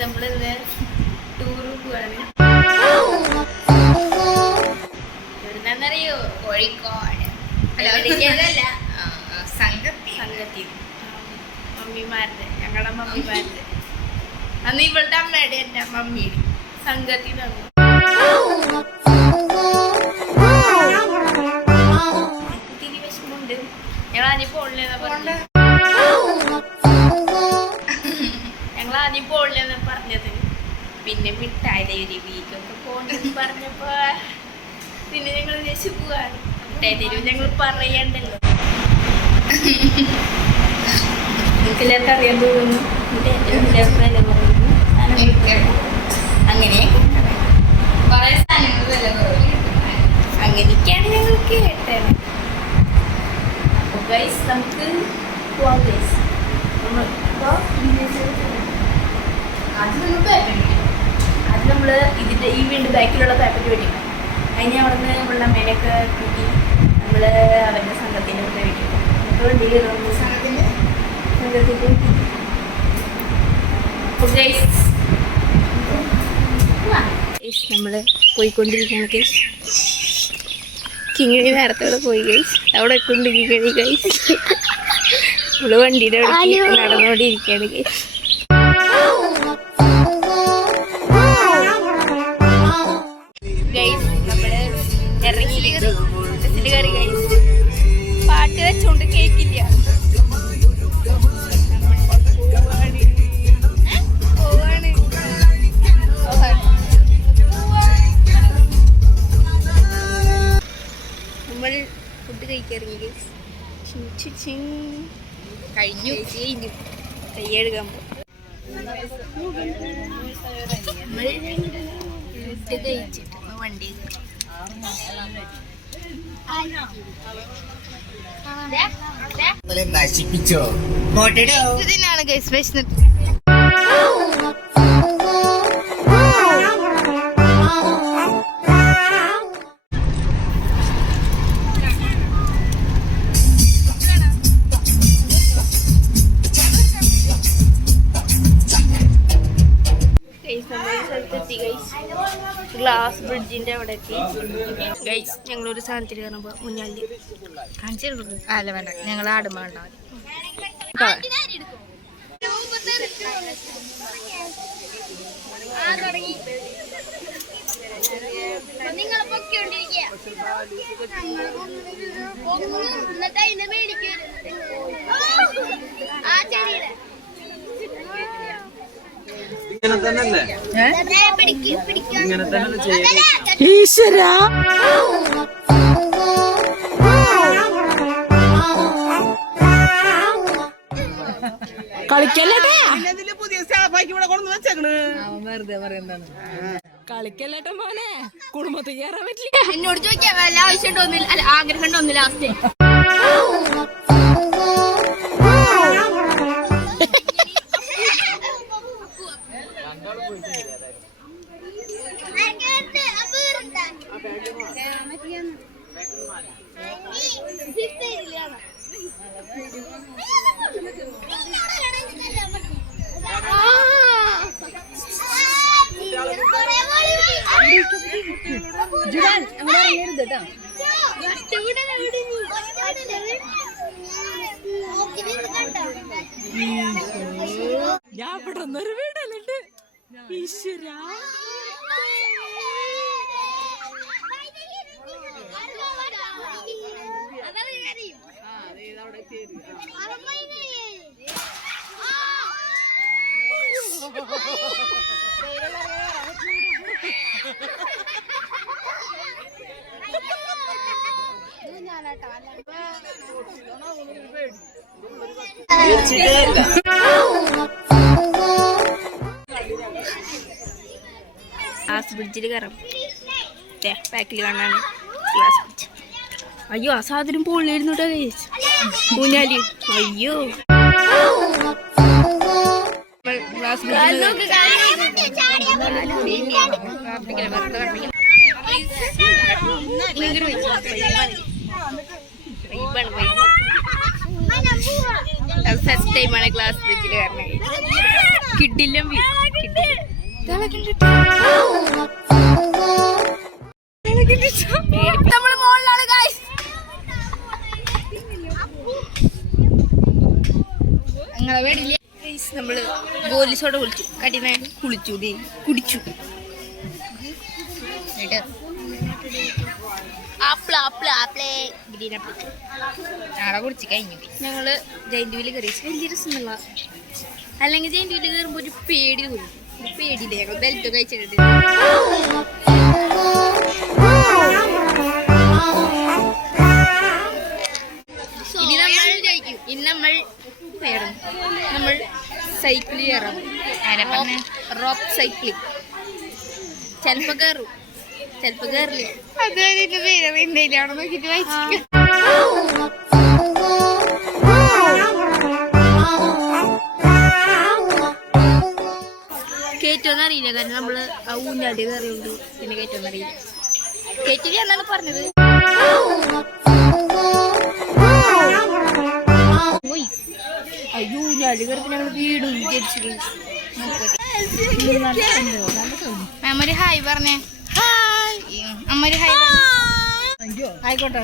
നമ്മളിന്ന് ടൂറ് പോവാണ്. എവിടുന്നറിയോ? കോഴിക്കോട്. സംഘത്തി മമ്മിമാരുടെ, ഞങ്ങളുടെ മമ്മിമാരുടെ. അന്ന് ഇവളുടെ അമ്മയുടെ എൻ്റെ മമ്മിയുടെ സംഘത്തിൽ തന്നു. ഒത്തിരി വിഷമമുണ്ട്. ഞങ്ങൾ ആദ്യം പോണില്ലെന്നാ പറഞ്ഞത്. പറഞ്ഞത് പിന്നെ മിഠായി ഒരു വീക്കൊക്കെ പോണെന്ന് പറഞ്ഞപ്പോ പിന്നെ ഞങ്ങൾ വിദേശ പോവാണ്. മിഠായി തരും ഞങ്ങൾ പറയണ്ടല്ലോ. നിങ്ങൾക്കെല്ലാവർക്കും അറിയാൻ തോന്നുന്നു. അങ്ങനെയൊക്കെയാണ് ഞങ്ങൾ കേട്ടത്. അപ്പൊ ഗൈസ് നമുക്ക് പോവാം. ഗൈസ് നമ്മളിപ്പോ അത് നമ്മൾ ഇതിൻ്റെ ഈ വീണ്ടും ബാക്കിലുള്ള പാക്കറ്റ് മേടിക്കും. അതിന് അവിടെ നിന്ന് നമ്മളുടെ അമ്മേനെയൊക്കെ കൂട്ടി നമ്മൾ അവരുടെ സംഘത്തിൻ്റെ ഒക്കെ മേടിക്കും. അപ്പോൾ വണ്ടിയിൽ സംഘത്തിൻ്റെ നമ്മൾ പോയിക്കൊണ്ടിരിക്കുകയാണ് ഗൈസ്. കിങ്ങിണി നേരത്തോടെ പോയി ഗൈസ്. അവിടെ കൊണ്ടിരിക്കുകയാണ് ഗൈസ്. നമ്മൾ വണ്ടിയുടെ അവിടെ നടന്നുകൊണ്ടിരിക്കുകയാണ് ഗൈസ്. പാട്ട് വെച്ചോണ്ട് കേക്കില്ല. നമ്മൾ ഫുഡ് കഴിക്കാറില്ല. കഴിഞ്ഞു കയ്യെടുക്കാൻ പോകും. നമ്മൾ ഫുഡ് കഴിച്ചിട്ട് വണ്ടി ഇതിനാണ് ഗൈസ് വിശന്നിട്ട്. ഗ്ലാസ് ബ്രിഡ്ജിന്റെ അവിടെ എത്തി ഗൈസ്. ഞങ്ങളൊരു സാധനത്തിൽ കാണുമ്പോ മുന്നാലി കാണിച്ചു. അല്ല വേണ്ട, ഞങ്ങൾ ആടുമ്പോ ഉണ്ടാവും. ഈശ്വരാ കളിക്കല്ലേട്ടാ. വെറുതെ പറയുന്നതാണ്. കളിക്കല്ലേട്ട മോനെ, കുടുംബത്തിൽ കയറാൻ പറ്റില്ല. എന്നോട് ചോദിക്കാൻ വല്ല ആവശ്യം ഉണ്ടോന്നില്ല, അല്ല ആഗ്രഹം ഉണ്ടോന്നില്ല. ലാസ്റ്റ് ഞാൻ പെട്ടെന്നൊരു വീടല്ലുണ്ട്. ഈശ്വരാ ഗ്ലാസ് ബ്രിഡ്ജിൽ കയറാം. ബാക്കിൽ കാണാണ് ഗ്ലാസ് ബ്രിഡ്ജ്. അയ്യോ, ആ സാധനം പൊള്ളിയിരുന്നു കേട്ടോ ഊഞ്ഞാലി. അയ്യോ, ഗ്ലാസ് ബ്രിഡ്ജ് ഫസ്റ്റ് ടൈമാണ് ഗ്ലാസ് ബ്രിഡ്ജിൽ കയറണത്. കിഡിലും നമ്മള് മോളിലാണ് ഗൈസ്. നമ്മള് ഗോലി സോഡ കഠിനമായിട്ട് കുടിച്ചു. ആടെ കുടിച്ച് കഴിഞ്ഞു. ഞങ്ങള് ജയിന്റ് വീല് കയറി. വലിയ രസമുള്ള അല്ലെങ്കിൽ ജയിന്റ് വീല് കയറുമ്പോ ഒരു പേടി തോന്നും. പേടിയില്ല. ഞങ്ങൾ ബെൽറ്റ് കഴിച്ചിട്ടുണ്ട്. ഇനി നമ്മൾ സൈക്കിൾ കയറാം. Rope cycling. ചെലപ്പോ കയറും, ചെലപ്പോ കയറില്ല. അത് പേര് അവിടെ നോക്കിട്ട് വായിച്ചു. കയറ്റോന്ന് അറിയില്ല. കാരണം നമ്മള് ആ ഊഞ്ഞാടി കയറിയുണ്ട്. പിന്നെ കയറ്റോന്ന് അറിയില്ല. കയറ്റില്ല എന്നാണ് പറഞ്ഞത്. അയ്യോ ഊഞ്ഞാടി കയറിപ്പോ ഞങ്ങൾ വീടും വിചാരിച്ചു. അമ്മ ഒരു ഹായ് പറഞ്ഞേ. അമ്മ ഒരു ഹായ് ആയിക്കോട്ടെ.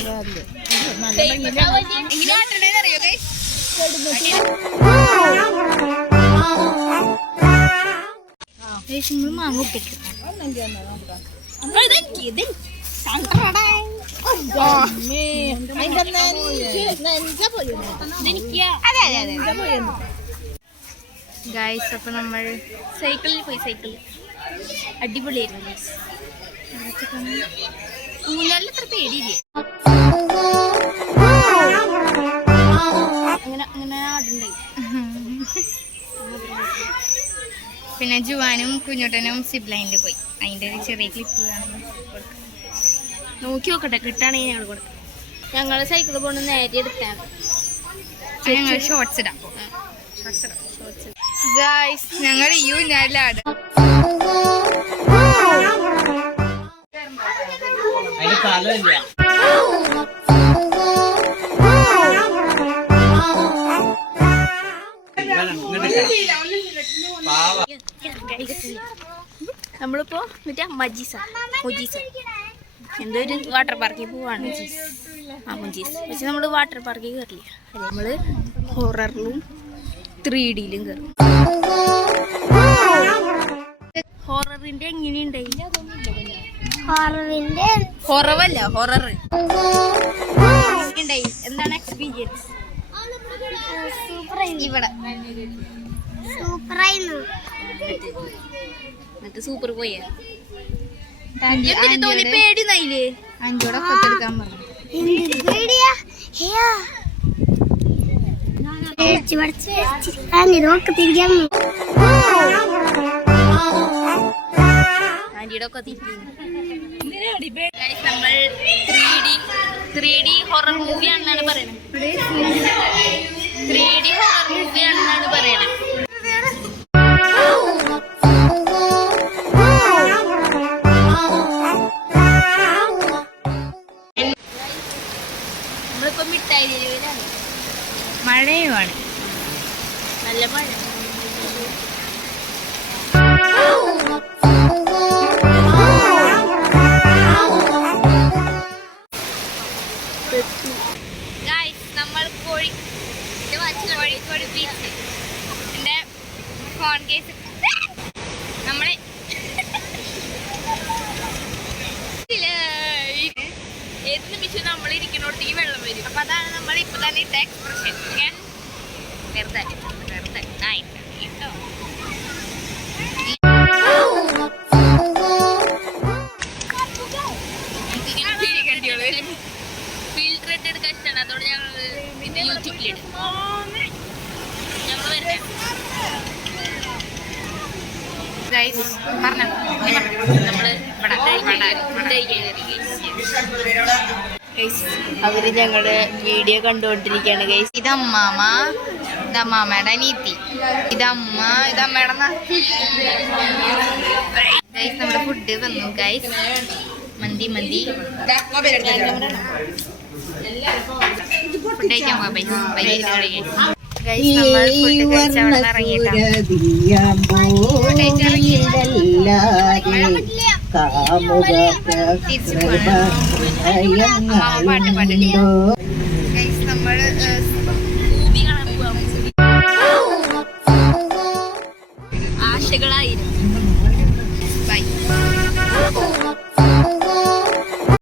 മാങ്ങ ഒപ്പിക്കും. ഗൈസ് അപ്പൊ നമ്മൾ സൈക്കിളിൽ പോയി. സൈക്കിളിൽ അടിപൊളിയായിരുന്നു ഗൈസ്. ഊഞ്ഞാലിൽ അത്ര പേടിയില്ലേ. അങ്ങനെ ആടുണ്ടായി. പിന്നെ ജുവാനും കുഞ്ഞുട്ടനും സിബ്ലൈനിൽ പോയി. അതിൻ്റെ ഒരു ചെറിയ ക്ലിപ്പ് നോക്കി നോക്കട്ടെ. കിട്ടാണെങ്കിൽ ഞങ്ങൾ കൊടുക്കാം. ഞങ്ങൾ സൈക്കിൾ പോകണ നേരെ എടുത്താണ്. ഞങ്ങൾ ഷോർട്സ് ഇടാം. ഗൈസ് ഞങ്ങൾ ഊഞ്ഞാലിലാണ്. നമ്മളിപ്പോ മജീസ എന്തോ ഒരു വാട്ടർ പാർക്കിൽ പോവാണ്. മജീസ് പക്ഷെ നമ്മള് വാട്ടർ പാർക്കിൽ കയറില്ല. നമ്മള് ഹൊററിലും 3Dയിലും കയറും. ഹൊററിന്റെ എങ്ങനെയുണ്ടായി? ഹൊറവല്ല, ഹൊറർ ഉണ്ടായി. എന്താണ് എക്സ്പീരിയൻസ്? ഇവിടെ എന്നിട്ട് സൂപ്പർ പോയ തോന്നി. പേടി നയില്ലേ? അഞ്ചോടൊക്കെ എടുക്കാൻ പറഞ്ഞു. ആന്റിയുടെ ഒക്കെ നമ്മൾ 3D ഹൊറർ മൂവിയാണെന്നാണ് പറയണത്. 3D ഹൊറർ മൂവിയാണെന്നാണ് പറയണത്. നമ്മളിപ്പോ മിഠായി തെരുവിലാണ്. മഴയുമാണ്, നല്ല മഴ. നമ്മൾ കോഴിക്കോട് ബീച്ച്. എൻ്റെ ഫോൺ കേസ് നമ്മളെ ഏത് നിമിഷം നമ്മൾ ഇരിക്കുന്നിടത്തേക്ക് വെള്ളം വരും. അപ്പൊ അതാണ് നമ്മൾ ഇപ്പൊ തന്നെ ഇട്ട എക്സ്പ്രഷൻ. ഞാൻ വെറുതെ കേട്ടോ. ഫീൽഡ് റെഡ് എടുക്കാൻ ഇഷ്ടമാണ്. അതുകൊണ്ട് ഞങ്ങൾ യൂട്യൂബിലിടും. ഞങ്ങൾ വരട്ടെ പറഞ്ഞ നമ്മള് അവര് ഞങ്ങളുടെ വീഡിയോ കണ്ടുകൊണ്ടിരിക്കുകയാണ് ഗൈസ്. ഇതമ്മാമ്മയുടെ അനീത്തി, ഇതമ്മയുടെ ഗൈസ്. നമ്മുടെ ഫുഡ് വന്നു ഗൈസ്. മന്തി ഫുഡ് കഴിക്കാൻ പോകാം. Guys, നമ്മൾ ഫുഡ് കഴിച്ച് അവിടെ നിന്ന് തിരിച്ചു പോകണം. പാട്ട് പാട്ടില്ല. Guys, നമ്മൾ ആശകളായിരുന്നു. ബൈ.